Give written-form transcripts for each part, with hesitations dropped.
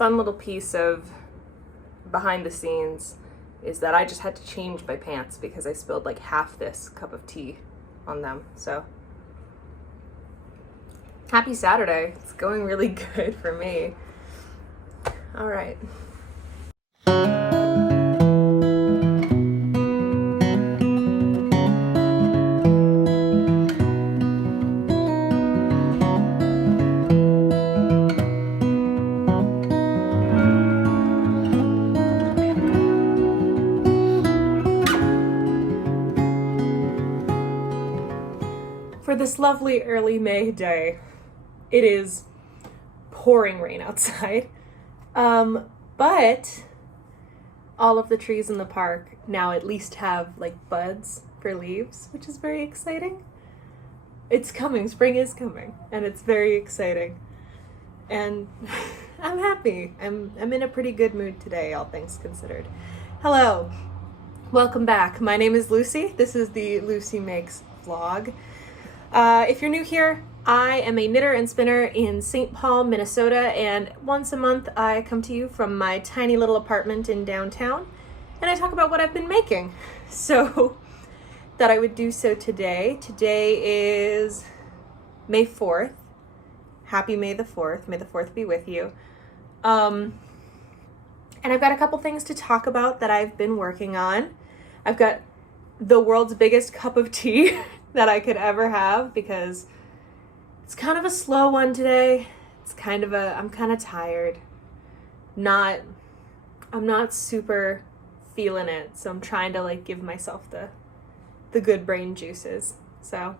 fun little piece of behind the scenes is that I just had to change my pants because I spilled like half this cup of tea on them. So happy Saturday. It's going really good for me. All right. For this lovely early May day, it is pouring rain outside, but all of the trees in the park now at least have like buds for leaves, which is very exciting. It's coming, spring is coming, and it's very exciting, and I'm happy. I'm in a pretty good mood today, all things considered. Hello, welcome back. My name is Lucy. This is the Lucy Makes vlog. If you're new here, I am a knitter and spinner in St. Paul, Minnesota, and once a month I come to you from my tiny little apartment in downtown, and I talk about what I've been making. So, that I would do so today. Today is May 4th. Happy May the 4th. May the 4th be with you. And I've got a couple things to talk about that I've been working on. I've got the world's biggest cup of tea that I could ever have because it's kind of a slow one today. I'm kind of tired. I'm not super feeling it, so I'm trying to like give myself the good brain juices. So,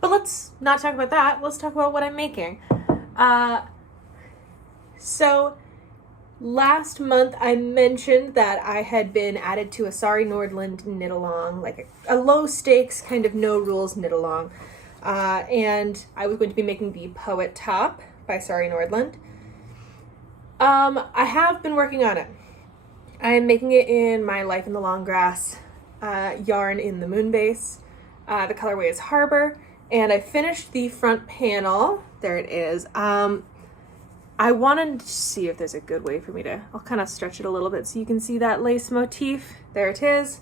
but let's not talk about that. Let's talk about what I'm making. So last month I mentioned that I had been added to a Sari Nordlund knit along, like a low stakes kind of no rules knit along. And I was going to be making the Poet Top by Sari Nordlund. I have been working on it. I am making it in my Life in the Long Grass yarn in the Moonbase. The colorway is Harbor, and I finished the front panel. There it is. I wanted to see if there's a good way for me to, I'll kind of stretch it a little bit so you can see that lace motif. There it is.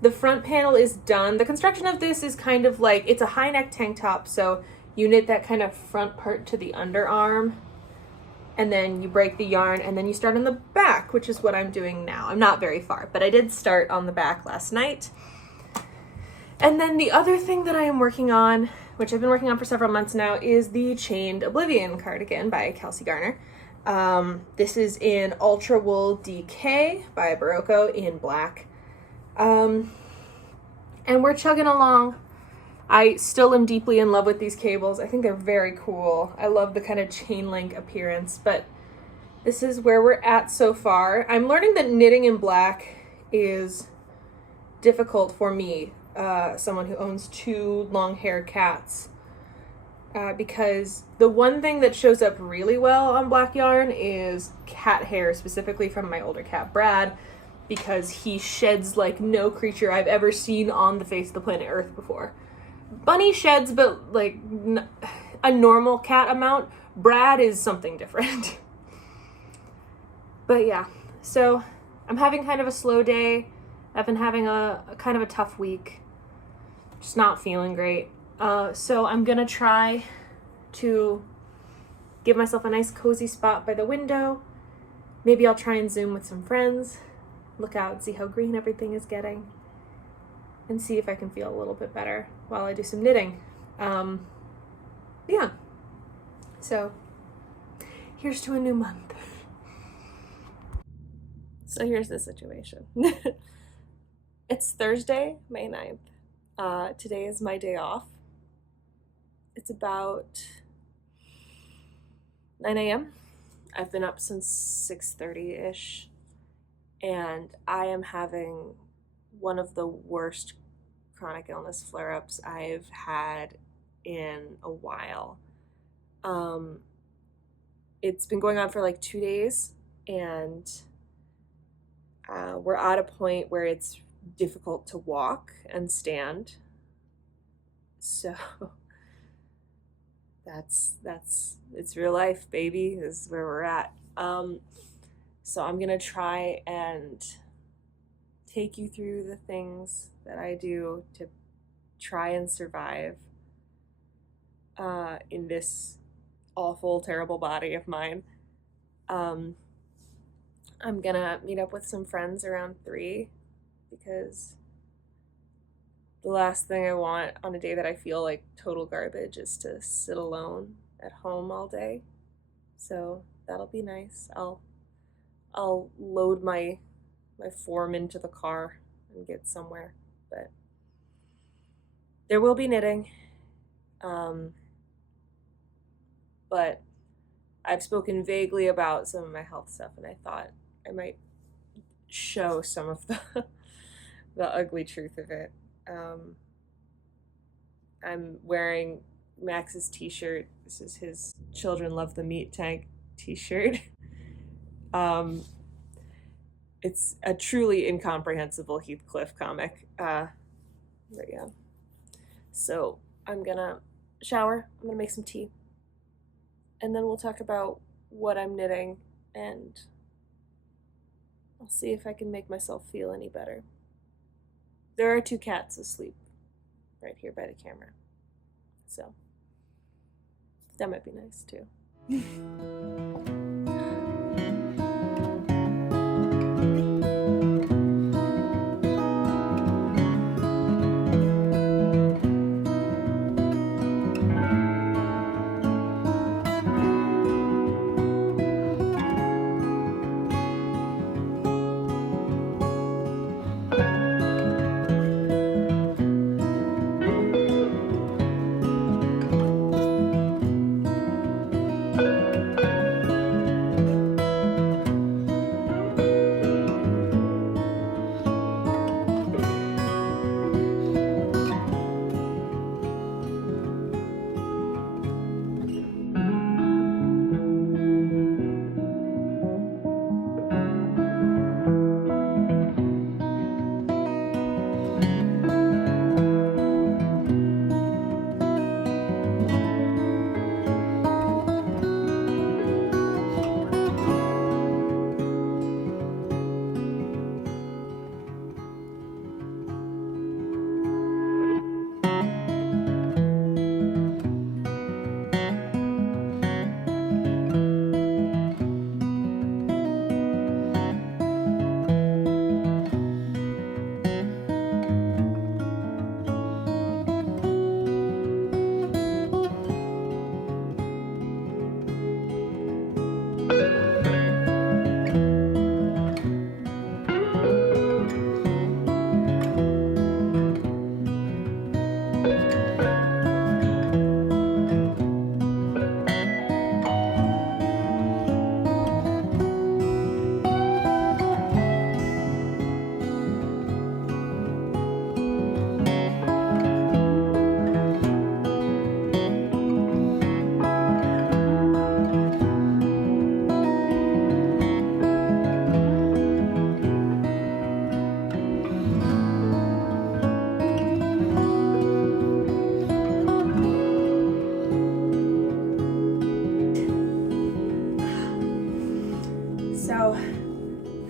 The front panel is done. The construction of this is kind of like, it's a high neck tank top, so you knit that kind of front part to the underarm, and then you break the yarn, and then you start on the back, which is what I'm doing now. I'm not very far, but I did start on the back last night. And then the other thing that I am working on, which I've been working on for several months now, is the Chained Oblivion cardigan by Kelcey Garner. This is in Ultra Wool DK by Barocco in black. And we're chugging along. I still am deeply in love with these cables. I think they're very cool. I love the kind of chain link appearance, but this is where we're at so far. I'm learning that knitting in black is difficult for me, someone who owns 2 long-haired cats, because the one thing that shows up really well on black yarn is cat hair, specifically from my older cat Brad, because he sheds like no creature I've ever seen on the face of the planet Earth before. Bunny sheds, but like a normal cat amount. Brad is something different. But yeah, so I'm having kind of a slow day. I've been having a kind of a tough week. Just not feeling great. So I'm gonna try to give myself a nice cozy spot by the window. Maybe I'll try and Zoom with some friends, look out and see how green everything is getting, and see if I can feel a little bit better while I do some knitting. Yeah. So here's to a new month. So here's the situation. It's Thursday, May 9th. Today is my day off. It's about 9 a.m. I've been up since 6:30-ish, and I am having one of the worst chronic illness flare-ups I've had in a while. It's been going on for like 2 days, and we're at a point where it's difficult to walk and stand. So it's real life, baby. This is where we're at. So I'm gonna try and take you through the things that I do to try and survive in this awful, terrible body of mine. I'm gonna meet up with some friends around 3 because the last thing I want on a day that I feel like total garbage is to sit alone at home all day. So that'll be nice. I'll load my form into the car and get somewhere. But there will be knitting. But I've spoken vaguely about some of my health stuff, and I thought I might show some of the the ugly truth of it. I'm wearing Max's t-shirt. This is his Children Love the Meat Tank t-shirt. It's a truly incomprehensible Heathcliff comic. But yeah. So I'm gonna shower, I'm gonna make some tea, and then we'll talk about what I'm knitting, and I'll see if I can make myself feel any better. There are 2 cats asleep right here by the camera, so that might be nice too.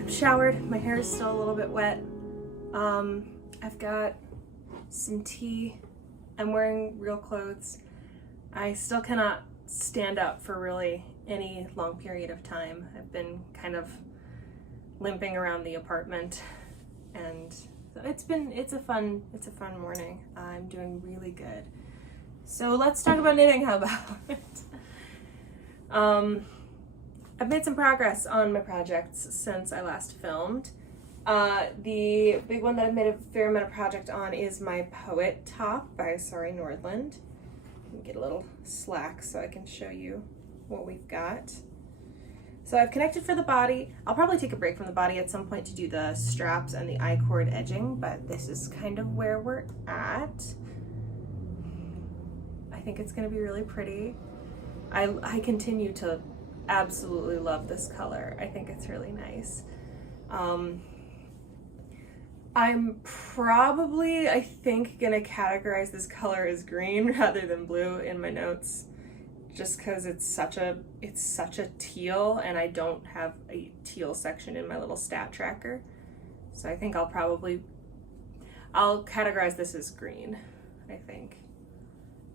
Showered. My hair is still a little bit wet. I've got some tea. I'm wearing real clothes. I still cannot stand up for really any long period of time. I've been kind of limping around the apartment, and it's a fun morning. I'm doing really good. So let's talk about knitting. How about it? I've made some progress on my projects since I last filmed. The big one that I've made a fair amount of project on is my Poet top by Sari Nordlund. Let me get a little slack so I can show you what we've got. So I've connected for the body. I'll probably take a break from the body at some point to do the straps and the I-cord edging, but this is kind of where we're at. I think it's gonna be really pretty. I continue to absolutely love this color. I think it's really nice. I'm probably, I think, gonna categorize this color as green rather than blue in my notes, just because it's such a teal, and I don't have a teal section in my little stat tracker. So I think I'll categorize this as green, I think.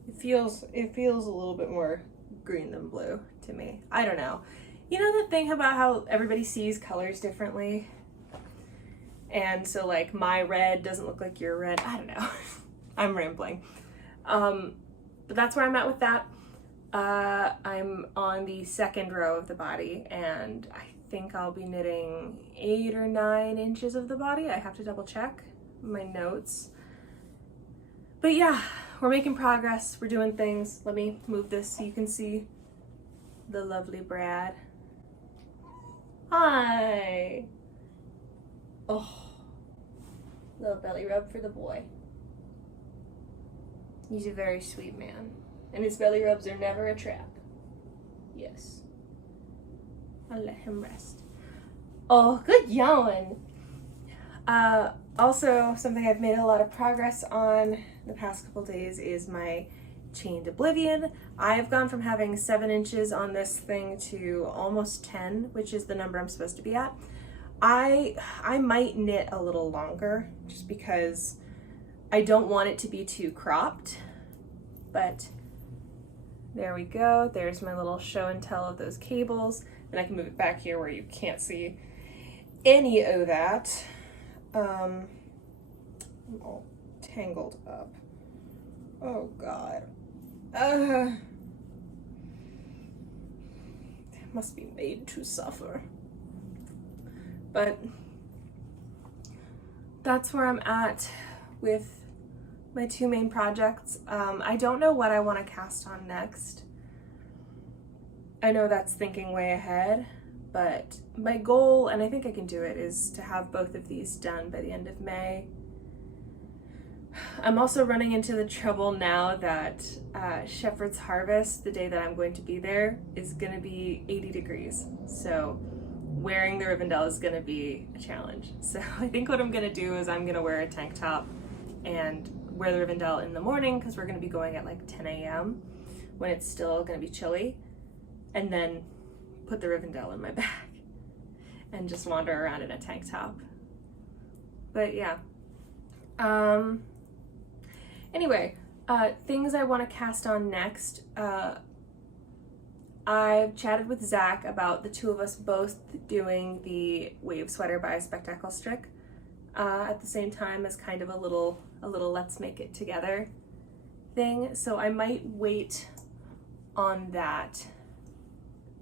It feels a little bit more green than blue to me. I don't know. You know the thing about how everybody sees colors differently? And so like my red doesn't look like your red. I don't know. I'm rambling. But that's where I'm at with that. I'm on the second row of the body, and I think I'll be knitting 8 or 9 inches of the body. I have to double check my notes. But yeah, we're making progress. We're doing things. Let me move this so you can see the lovely Brad. Hi. Oh, little belly rub for the boy. He's a very sweet man, and his belly rubs are never a trap. Yes. I'll let him rest. Oh, good yawn. Also, something I've made a lot of progress on the past couple days is my chained Oblivion. I've gone from having 7 inches on this thing to almost 10, which is the number I'm supposed to be at. I might knit a little longer just because I don't want it to be too cropped, but there we go. There's my little show and tell of those cables. And I can move it back here where you can't see any of that. I'm all tangled up. Oh God. It must be made to suffer. But that's where I'm at with my 2 main projects. I don't know what I want to cast on next. I know that's thinking way ahead, but my goal, and I think I can do it, is to have both of these done by the end of May. I'm also running into the trouble now that Shepherd's Harvest, the day that I'm going to be there, is going to be 80 degrees. So wearing the Rivendell is going to be a challenge. So I think what I'm going to do is I'm going to wear a tank top and wear the Rivendell in the morning, because we're going to be going at like 10 a.m. when it's still going to be chilly, and then put the Rivendell in my bag and just wander around in a tank top. But yeah. Anyway, things I want to cast on next. I've chatted with Zach about the 2 of us both doing the wave sweater by Spectacle Strick at the same time as kind of a little let's make it together thing. So I might wait on that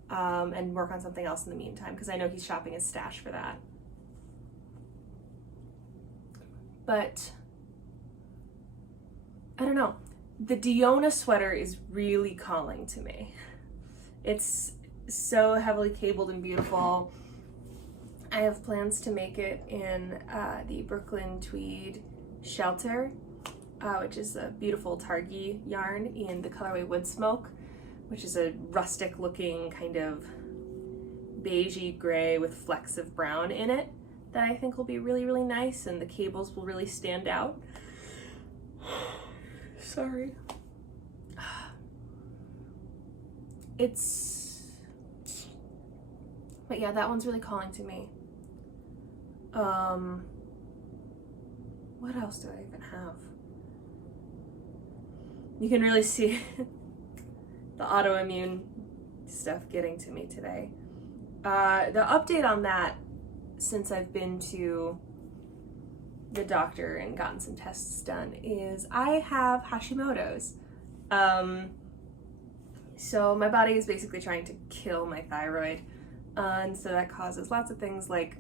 and work on something else in the meantime, because I know he's shopping his stash for that. But I don't know. The Diona sweater is really calling to me. It's so heavily cabled and beautiful. I have plans to make it in the Brooklyn Tweed Shelter, which is a beautiful Targhee yarn in the colorway Wood Smoke, which is a rustic looking kind of beigey gray with flecks of brown in it that I think will be really, really nice, and the cables will really stand out. Sorry. But yeah, that one's really calling to me. What else do I even have? You can really see the autoimmune stuff getting to me today. The update on that, since I've been to the doctor and gotten some tests done, is I have Hashimoto's. So my body is basically trying to kill my thyroid, and so that causes lots of things like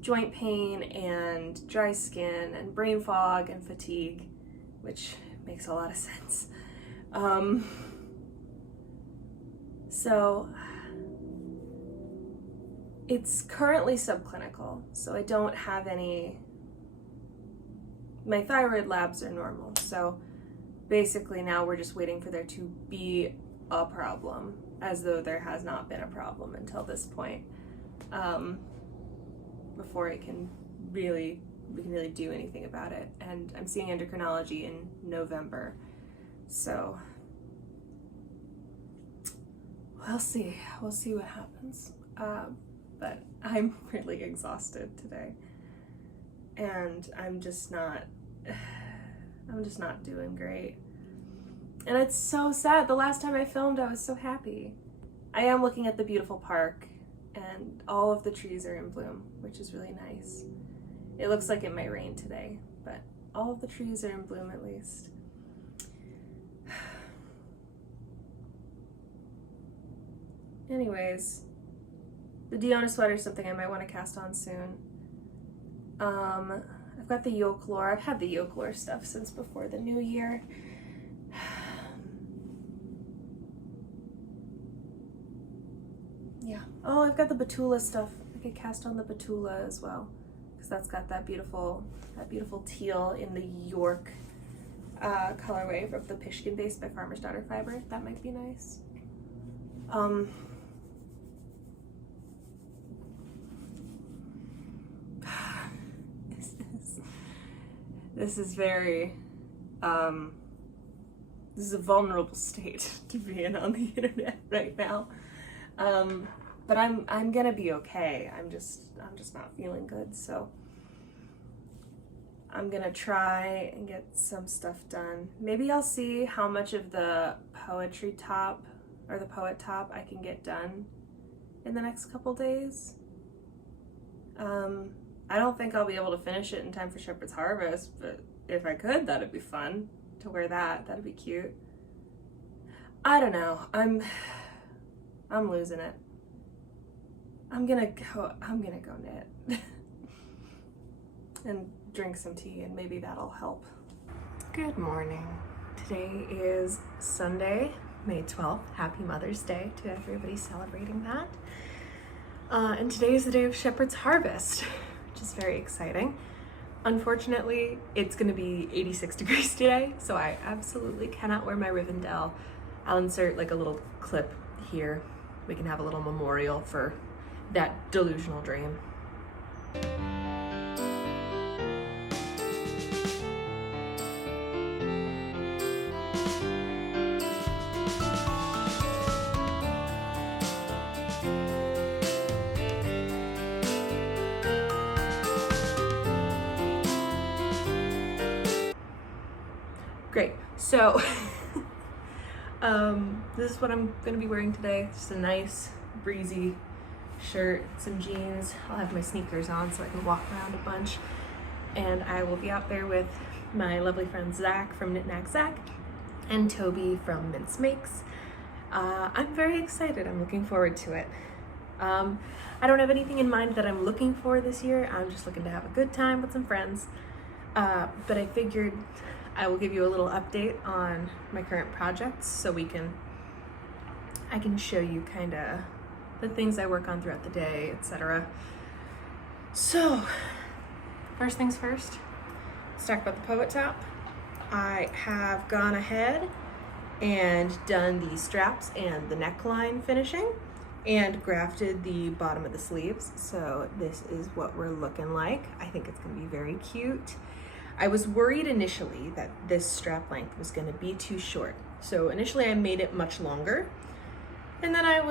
joint pain and dry skin and brain fog and fatigue, which makes a lot of sense. So it's currently subclinical, so I don't have any, my thyroid labs are normal, so basically now we're just waiting for there to be a problem, as though there has not been a problem until this point, before we can really do anything about it. And I'm seeing endocrinology in November, so we'll see. We'll see what happens. But I'm really exhausted today. And I'm just not doing great. And it's so sad. The last time I filmed, I was so happy. I am looking at the beautiful park, and all of the trees are in bloom, which is really nice. It looks like it might rain today, but all of the trees are in bloom at least. Anyways, the Diona sweater is something I might want to cast on soon. I've got the yoke lore. I've had the yoke lore stuff since before the new year. Yeah. Oh, I've got the Betula stuff. I could cast on the Betula as well, because that's got that beautiful teal in the York colorway of the Pishkin base by Farmer's Daughter Fiber. That might be nice. This is very, this is a vulnerable state to be in on the internet right now. But I'm gonna be okay. I'm just not feeling good, so I'm gonna try and get some stuff done. Maybe I'll see how much of the poetry top or the poet top I can get done in the next couple days. I don't think I'll be able to finish it in time for Shepherd's Harvest, but if I could, that'd be fun to wear that. That'd be cute. I don't know. I'm losing it. I'm gonna go knit and drink some tea, and maybe that'll help. Good morning. Today is Sunday, May 12th. Happy Mother's Day to everybody celebrating that. And today is the day of Shepherd's Harvest, which is very exciting. Unfortunately, it's gonna be 86 degrees today, so I absolutely cannot wear my Rivendell. I'll insert like a little clip here. We can have a little memorial for that delusional dream. Great, so this is what I'm gonna be wearing today. Just a nice breezy shirt, some jeans. I'll have my sneakers on so I can walk around a bunch, and I will be out there with my lovely friend Zach from Knit Knack Zach and Toby from Mince Makes. I'm very excited. I'm looking forward to it. I don't have anything in mind that I'm looking for this year. I'm just looking to have a good time with some friends, but I figured I will give you a little update on my current projects so I can show you kind of the things I work on throughout the day, etc. So, first things first, let's talk about the poet top. I have gone ahead and done the straps and the neckline finishing and grafted the bottom of the sleeves. So this is what we're looking like. I think it's gonna be very cute. I was worried initially that this strap length was gonna be too short. So initially I made it much longer, and then it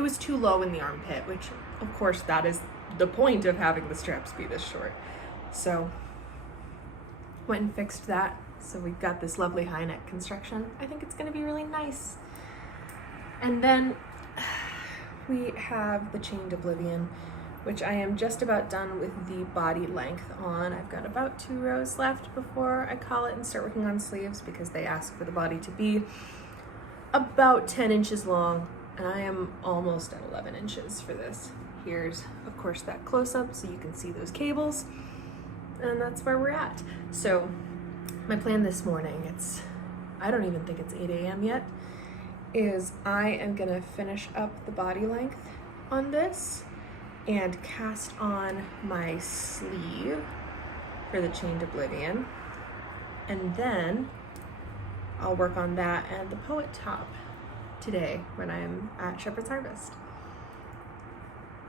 was too low in the armpit, which of course that is the point of having the straps be this short. So went and fixed that. So we've got this lovely high neck construction. I think it's gonna be really nice. And then we have the chained Oblivion, which I am just about done with the body length on. I've got about 2 rows left before I call it and start working on sleeves, because they ask for the body to be about 10 inches long, and I am almost at 11 inches for this. Here's, of course, that close-up so you can see those cables, and that's where we're at. So my plan this morning, I don't even think it's 8 a.m. yet, is I am gonna finish up the body length on this and cast on my sleeve for the chained Oblivion, and then I'll work on that and the poet top today when I'm at Shepherd's Harvest.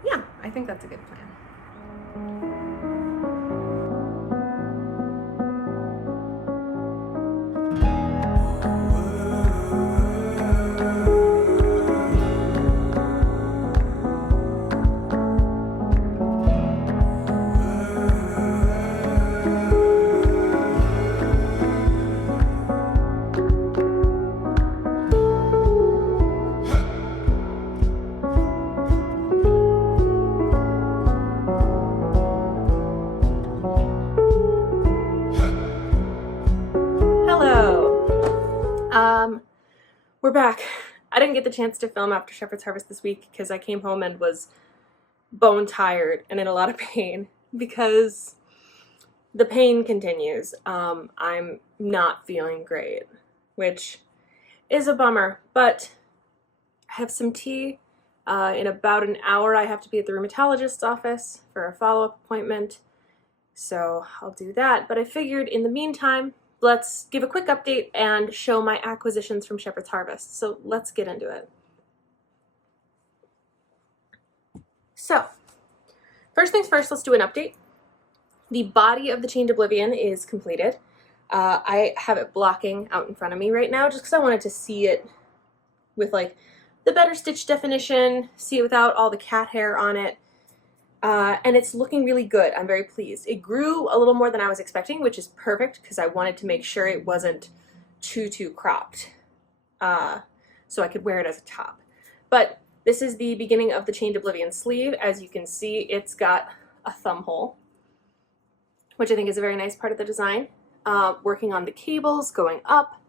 Yeah, I think that's a good plan. I didn't get the chance to film after Shepherd's Harvest this week because I came home and was bone tired and in a lot of pain because the pain continues. I'm not feeling great, which is a bummer, but I have some tea. In about an hour, I have to be at the rheumatologist's office for a follow-up appointment, so I'll do that. But I figured in the meantime, let's give a quick update and show my acquisitions from Shepherd's Harvest. So let's get into it. So, first things first, let's do an update. The body of the Chained Oblivion is completed. I have it blocking out in front of me right now just because I wanted to see it with like the better stitch definition, see it without all the cat hair on it. And it's looking really good. I'm very pleased. It grew a little more than I was expecting, which is perfect because I wanted to make sure it wasn't too cropped. So I could wear it as a top. But this is the beginning of the Chained Oblivion sleeve. As you can see, it's got a thumb hole, which I think is a very nice part of the design. Working on the cables going up.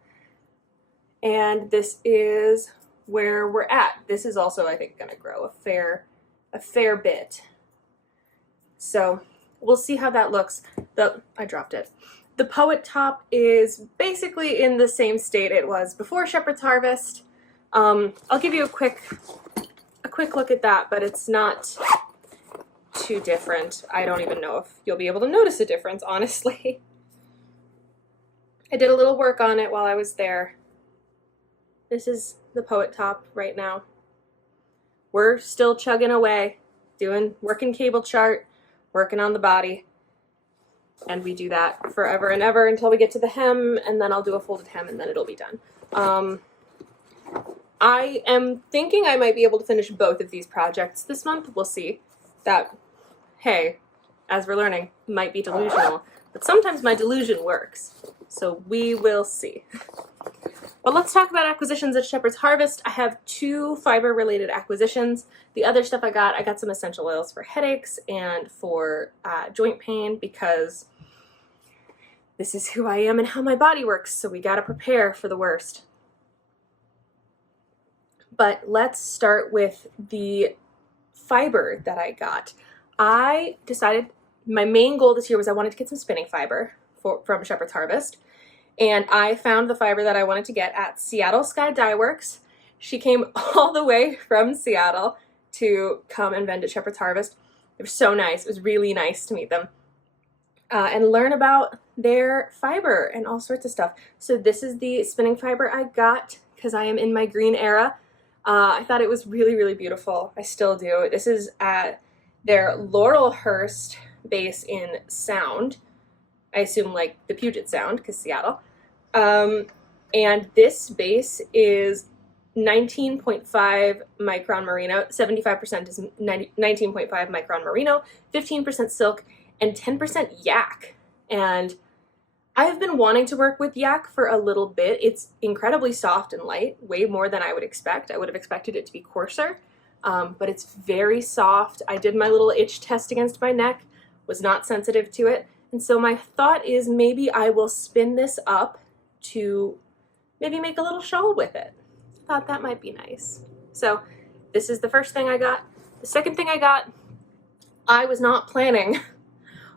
And this is where we're at. This is also, I think, going to grow a fair bit. So we'll see how that looks. I dropped it. The Poet top is basically in the same state it was before Shepherd's Harvest. I'll give you a quick look at that, but it's not too different. I don't even know if you'll be able to notice a difference, honestly. I did a little work on it while I was there. This is the Poet top right now. We're still chugging away, working cable chart, working on the body, and we do that forever and ever until we get to the hem, and then I'll do a folded hem, and then it'll be done. I am thinking I might be able to finish both of these projects this month. We'll see. That, hey, as we're learning, might be delusional, but sometimes my delusion works, so we will see. But let's talk about acquisitions at Shepherd's Harvest. I have 2 fiber-related acquisitions. The other stuff I got some essential oils for headaches and for joint pain because this is who I am and how my body works, so we gotta prepare for the worst. But let's start with the fiber that I got. I decided my main goal this year was I wanted to get some spinning fiber from Shepherd's Harvest. And I found the fiber that I wanted to get at Seattle Sky Dye Works. She came all the way from Seattle to come and vend at Shepherd's Harvest. It was so nice. It was really nice to meet them and learn about their fiber and all sorts of stuff. So this is the spinning fiber I got because I am in my green era. I thought it was really, really beautiful. I still do. This is at their Laurelhurst base in Sound. I assume like the Puget Sound because Seattle. And this base is 19.5 micron merino, 75% is 19.5 micron merino, 15% silk, and 10% yak. And I've been wanting to work with yak for a little bit. It's incredibly soft and light, way more than I would expect. I would have expected it to be coarser, but it's very soft. I did my little itch test against my neck, was not sensitive to it. And so my thought is maybe I will spin this up to maybe make a little shawl with it. Thought that might be nice. So this is the first thing I got. The second thing I got, I was not planning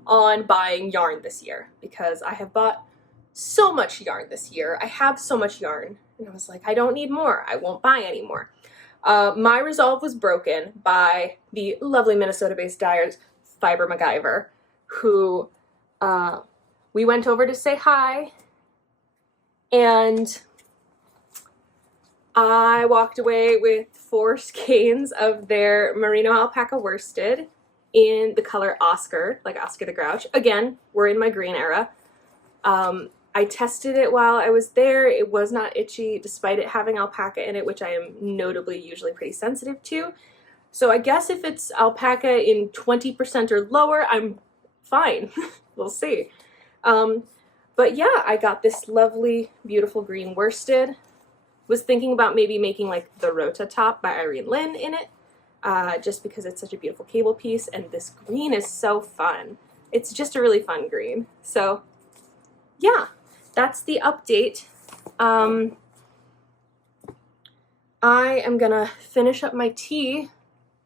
on buying yarn this year because I have bought so much yarn this year. I have so much yarn and I was like, I don't need more. I won't buy any more. My resolve was broken by the lovely Minnesota-based dyers, Fiber MacGyver, who we went over to say hi, and I walked away with 4 skeins of their merino alpaca worsted in the color Oscar, like Oscar the Grouch. Again, we're in my green era. I tested it while I was there. It was not itchy despite it having alpaca in it, which I am notably usually pretty sensitive to. So I guess if it's alpaca in 20% or lower, I'm fine. We'll see. But yeah, I got this lovely, beautiful green worsted. Was thinking about maybe making like the Rota top by Irene in it, just because it's such a beautiful cable piece, and this green is so fun. It's just a really fun green. So yeah, that's the update. I am gonna finish up my tea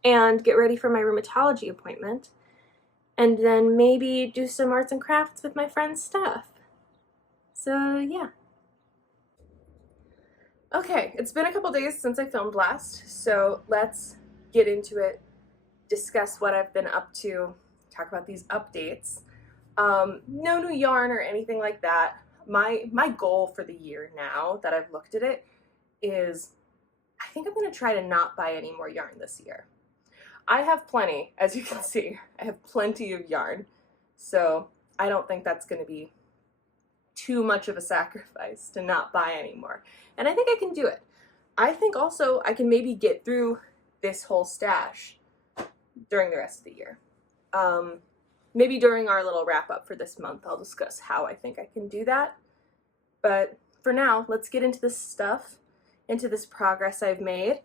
and get ready for my rheumatology appointment, and then maybe do some arts and crafts with my friend's stuff. So yeah. Okay, it's been a couple days since I filmed last, so let's get into it, discuss what I've been up to, talk about these updates. No new yarn or anything like that. My goal for the year now that I've looked at it is I think I'm going to try to not buy any more yarn this year. I have plenty, as you can see. I have plenty of yarn, so I don't think that's going to be too much of a sacrifice to not buy anymore. And I think I can do it. I think also I can maybe get through this whole stash during the rest of the year. Maybe during our little wrap up for this month, I'll discuss how I think I can do that. But for now, let's get into this stuff, into this progress I've made.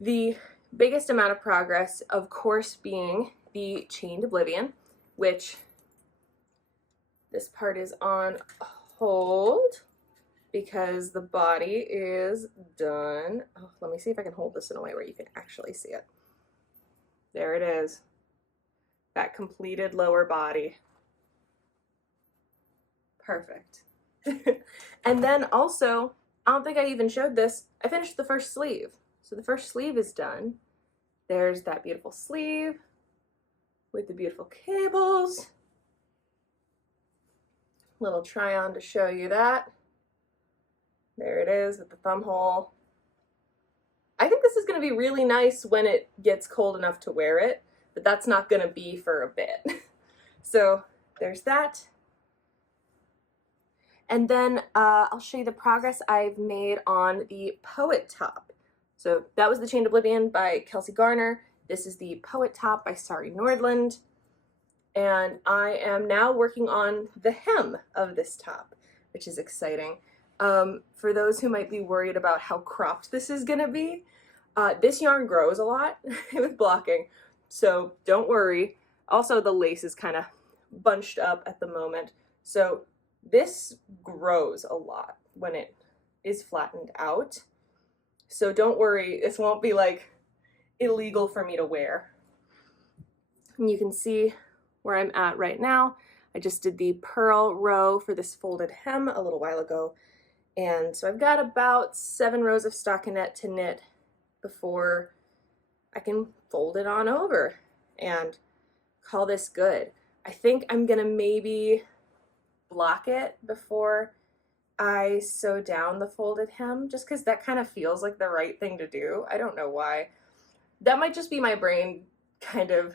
The biggest amount of progress, of course, being the Chained Oblivion, which this part is on hold because the body is done. Oh, let me see if I can hold this in a way where you can actually see it. There it is. That completed lower body. Perfect. And then also, I don't think I even showed this, I finished the first sleeve. So the first sleeve is done. There's that beautiful sleeve with the beautiful cables. Little try on to show you that. There it is with the thumb hole. I think this is going to be really nice when it gets cold enough to wear it, but that's not going to be for a bit. So there's that. And then I'll show you the progress I've made on the Poet Top. So that was the Chained Oblivion by Kelcey Garner. This is the Poet Top by Sari Nordlund. And I am now working on the hem of this top, which is exciting. For those who might be worried about how cropped this is gonna be, this yarn grows a lot with blocking, so don't worry. Also, the lace is kind of bunched up at the moment, so this grows a lot when it is flattened out. So don't worry, this won't be like illegal for me to wear. And you can see where I'm at right now. I just did the purl row for this folded hem a little while ago. And so I've got about 7 rows of stockinette to knit before I can fold it on over and call this good. I think I'm gonna maybe block it before I sew down the folded hem, just because that kind of feels like the right thing to do. I don't know why. That might just be my brain kind of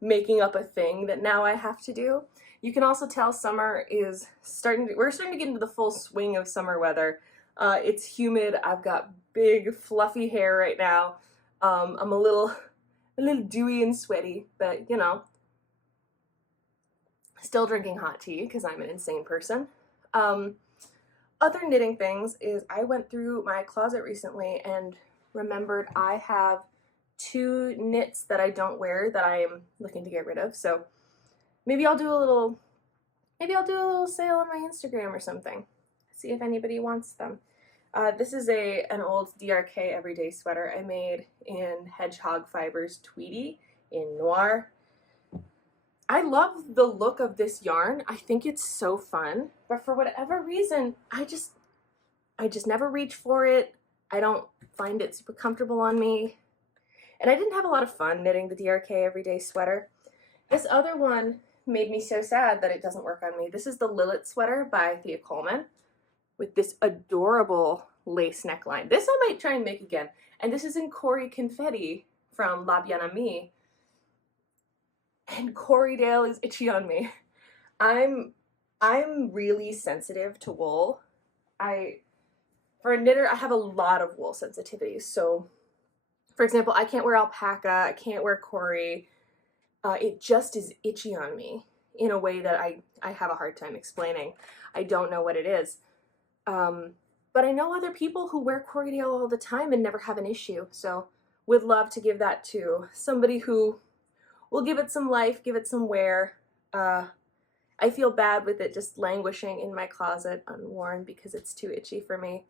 making up a thing that now I have to do. You can also tell summer is we're starting to get into the full swing of summer weather. It's humid. I've got big fluffy hair right now. I'm a little dewy and sweaty, but you know, still drinking hot tea because I'm an insane person. Other knitting things is I went through my closet recently and remembered I have 2 knits that I don't wear that I am looking to get rid of. So maybe I'll do a little sale on my Instagram or something. See if anybody wants them. This is an old DRK everyday sweater I made in Hedgehog Fibers Tweedy in Noir. I love the look of this yarn. I think it's so fun, but for whatever reason, I just never reach for it. I don't find it super comfortable on me. And I didn't have a lot of fun knitting the DRK everyday sweater. This other one made me so sad that it doesn't work on me. This is the Lilith sweater by Thea Coleman with this adorable lace neckline. This I might try and make again. And this is in Cory Confetti from La Bien Amie. And Corydale is itchy on me. I'm really sensitive to wool. For a knitter, I have a lot of wool sensitivities. So, for example, I can't wear alpaca, I can't wear Cory. It just is itchy on me in a way that I have a hard time explaining. I don't know what it is. But I know other people who wear Corydale all the time and never have an issue. So would love to give that to somebody who will give it some life, give it some wear. I feel bad with it just languishing in my closet unworn because it's too itchy for me.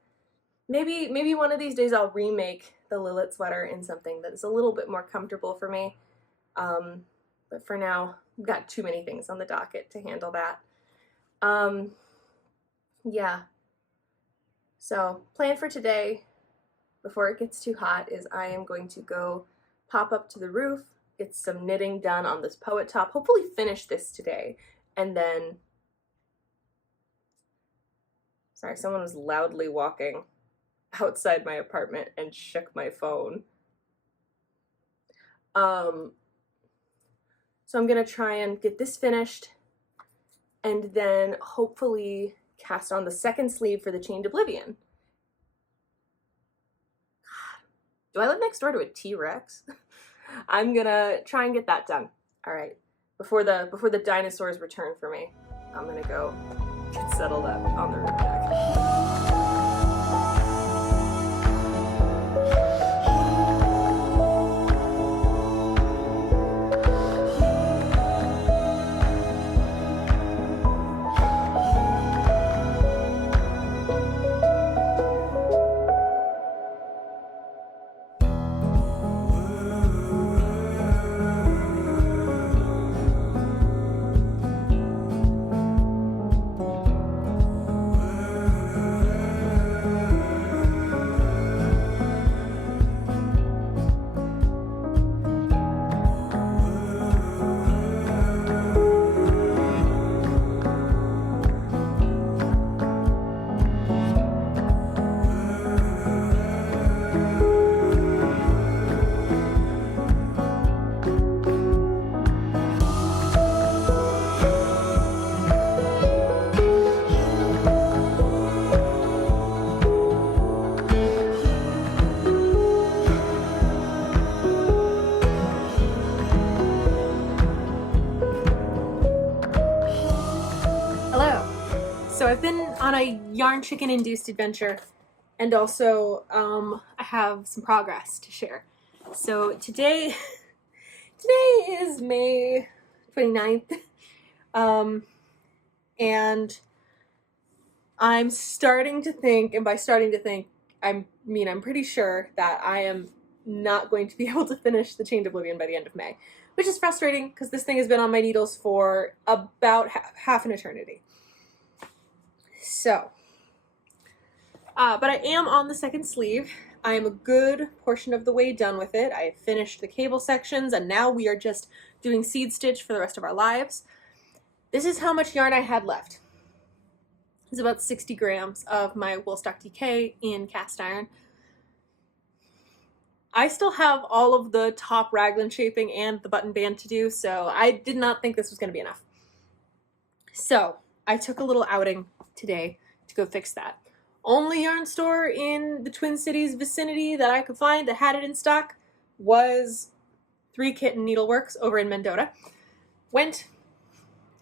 maybe one of these days I'll remake the Lilith sweater in something that is a little bit more comfortable for me. But for now, I've got too many things on the docket to handle that. Yeah. So, plan for today, before it gets too hot, is I am going to go pop up to the roof, get some knitting done on this poet top, hopefully finish this today, and then... Sorry, someone was loudly walking outside my apartment and shook my phone. So I'm gonna try and get this finished and then hopefully cast on the second sleeve for the Chained Oblivion. Do I live next door to a T-Rex? I'm gonna try and get that done. All right, before the dinosaurs return for me, I'm gonna go get settled up on the roof deck. So I've been on a yarn chicken induced adventure, and also I have some progress to share. So today is May 29th, and I'm starting to think, and by starting to think, I'm pretty sure that I am not going to be able to finish the Chained Oblivion by the end of May, which is frustrating because this thing has been on my needles for about half an eternity. So, but I am on the second sleeve. I am a good portion of the way done with it. I have finished the cable sections, and now we are just doing seed stitch for the rest of our lives. This is how much yarn I had left. It's about 60 grams of my Woolstock DK in cast iron. I still have all of the top raglan shaping and the button band to do, so I did not think this was going to be enough. So I took a little outing today to go fix that. Only yarn store in the Twin Cities vicinity that I could find that had it in stock was 3 Kitten Needleworks over in Mendota. Went,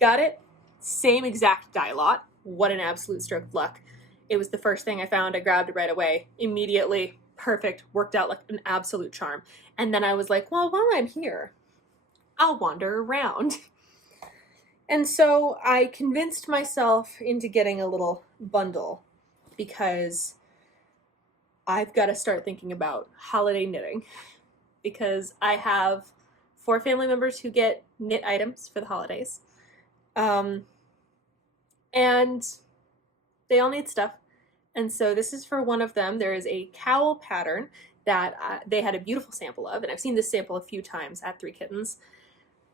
got it, same exact dye lot. What an absolute stroke of luck. It was the first thing I found. I grabbed it right away. Immediately, perfect, worked out like an absolute charm. And then I was like, well, while I'm here, I'll wander around. And so I convinced myself into getting a little bundle because I've got to start thinking about holiday knitting, because I have 4 family members who get knit items for the holidays. And they all need stuff. And so this is for one of them. There is a cowl pattern that they had a beautiful sample of, and I've seen this sample a few times at 3 Kittens,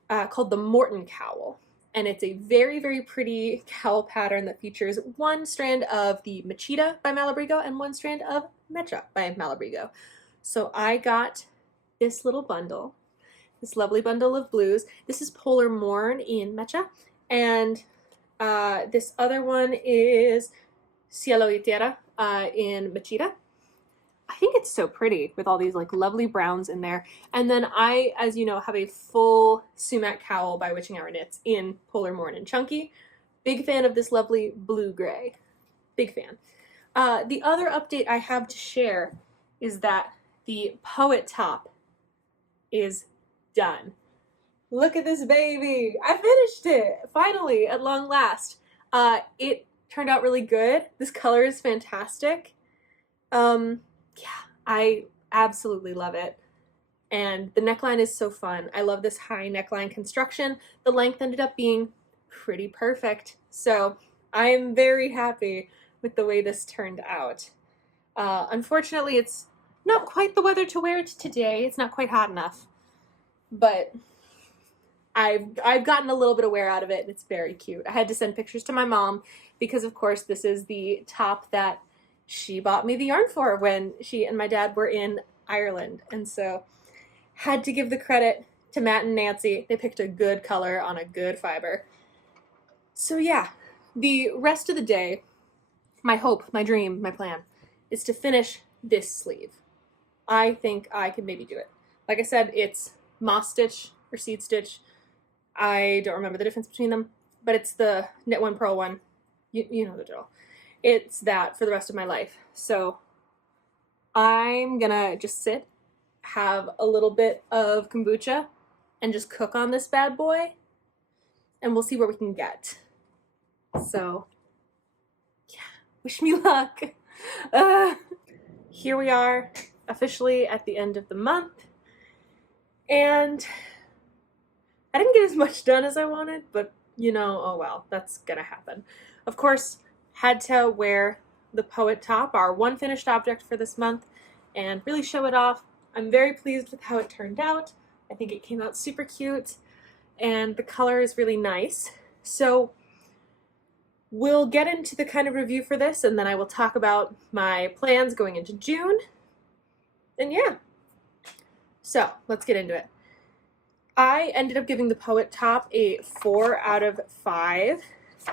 called the Morton cowl. And it's a very, very pretty cowl pattern that features 1 strand of the Machita by Malabrigo and 1 strand of Mecha by Malabrigo. So I got this little bundle, this lovely bundle of blues. This is Polar Morn in Mecha, and this other one is Cielo y Tierra in Machita. I think it's so pretty with all these like lovely browns in there. And then I, as you know, have a full sumac cowl by Witching Hour Knits in Polar Morn and Chunky. Big fan of this lovely blue-gray. Big fan. The other update I have to share is that the Poet Top is done. Look at this baby! I finished it! Finally, at long last. It turned out really good. This color is fantastic. Yeah, I absolutely love it. And the neckline is so fun. I love this high neckline construction. The length ended up being pretty perfect. So I am very happy with the way this turned out. Unfortunately, it's not quite the weather to wear it today. It's not quite hot enough. But I've gotten a little bit of wear out of it, and it's very cute. I had to send pictures to my mom because, of course, this is the top that she bought me the yarn for when she and my dad were in Ireland. And so had to give the credit to Matt and Nancy. They picked a good color on a good fiber. So yeah, the rest of the day, my hope, my dream, my plan is to finish this sleeve. I think I could maybe do it. Like I said, it's moss stitch or seed stitch. I don't remember the difference between them, but it's the knit one, purl one. You know the drill. It's that for the rest of my life. So I'm gonna just sit, have a little bit of kombucha, and just cook on this bad boy, and we'll see where we can get. So yeah, wish me luck. Here we are, officially at the end of the month, and I didn't get as much done as I wanted, but you know, oh well, that's gonna happen. Of course, had to wear the Poet top, our one finished object for this month, and really show it off. I'm very pleased with how it turned out. I think it came out super cute, and the color is really nice. So we'll get into the kind of review for this, and then I will talk about my plans going into June. And yeah, so let's get into it. I ended up giving the Poet top a 4 out of 5.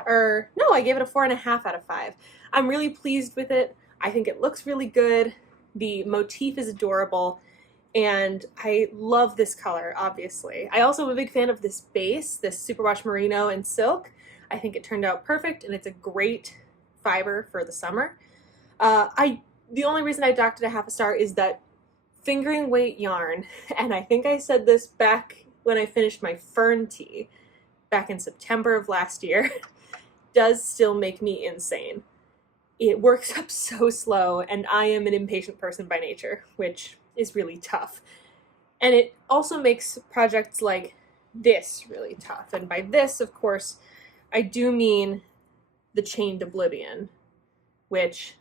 Or no, I gave it a 4.5 out of 5. I'm really pleased with it. I think it looks really good. The motif is adorable, and I love this color, obviously. I also am a big fan of this base, this superwash merino and silk. I think it turned out perfect, and it's a great fiber for the summer. The only reason I docked it a half a star is that fingering weight yarn, and I think I said this back when I finished my fern tee back in September of last year, does still make me insane. It works up so slow, and I am an impatient person by nature, which is really tough. And it also makes projects like this really tough. And by this, of course, I do mean the Chained Oblivion, which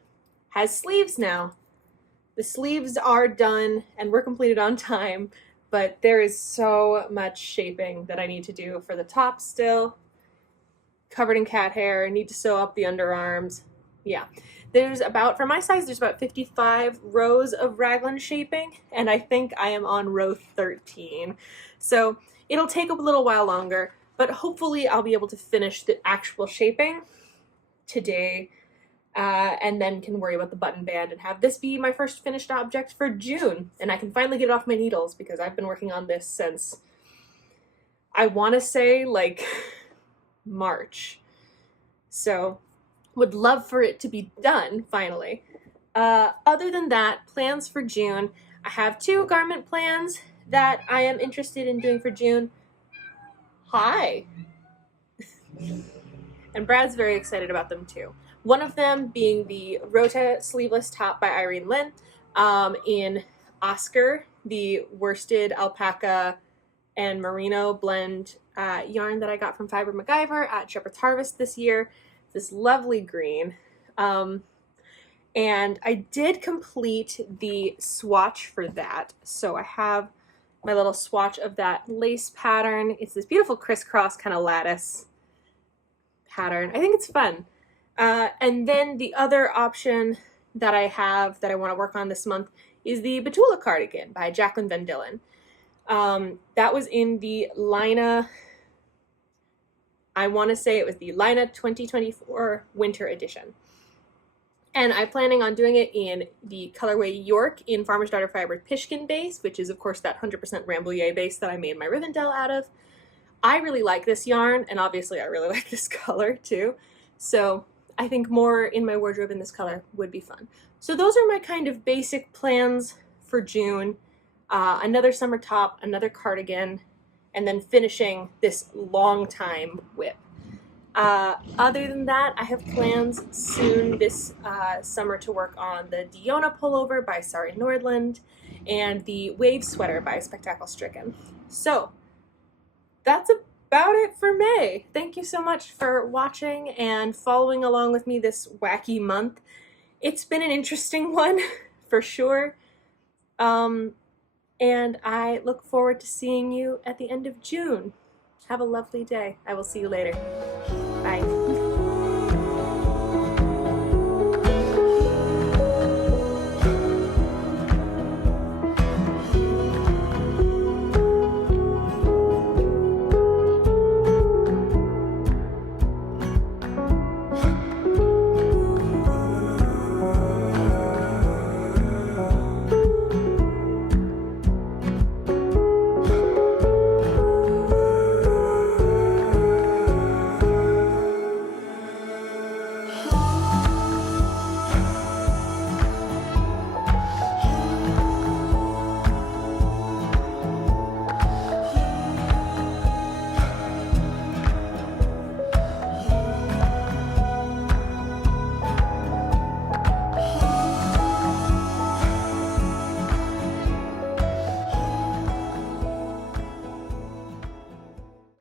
has sleeves now. The sleeves are done and were completed on time, but there is so much shaping that I need to do for the top still. Covered in cat hair, I need to sew up the underarms. Yeah, there's about, for my size, there's about 55 rows of raglan shaping, and I think I am on row 13. So it'll take a little while longer, but hopefully I'll be able to finish the actual shaping today, and then can worry about the button band and have this be my first finished object for June. And I can finally get it off my needles because I've been working on this since, I want to say, like March. So would love for it to be done finally. Other than that, plans for June. I have 2 garment plans that I am interested in doing for June. Hi. And Brad's very excited about them too. One of them being the Rota Sleeveless top by Irene in Oscar, the worsted alpaca and merino blend yarn that I got from Fiber MacGyver at Shepherd's Harvest this year. This lovely green. And I did complete the swatch for that. So I have my little swatch of that lace pattern. It's this beautiful crisscross kind of lattice pattern. I think it's fun. And then the other option that I have that I want to work on this month is the Betula cardigan by Jaqueline Van Dillan. That was in the Lina, I want to say it was the Lina 2024 winter edition. And I'm planning on doing it in the colorway York in Farmer's Daughter Fiber Pishkin base, which is of course that 100% Rambouillet base that I made my Rivendell out of. I really like this yarn, and obviously I really like this color too. So I think more in my wardrobe in this color would be fun. So those are my kind of basic plans for June. Another summer top, another cardigan, and then finishing this long time whip. Other than that, I have plans soon this summer to work on the Diona Pullover by Sari Nordlund and the Wave Sweater by Spectacle Stricken. So that's about it for May. Thank you so much for watching and following along with me this wacky month. It's been an interesting one for sure. And I look forward to seeing you at the end of June. Have a lovely day. I will see you later. Bye.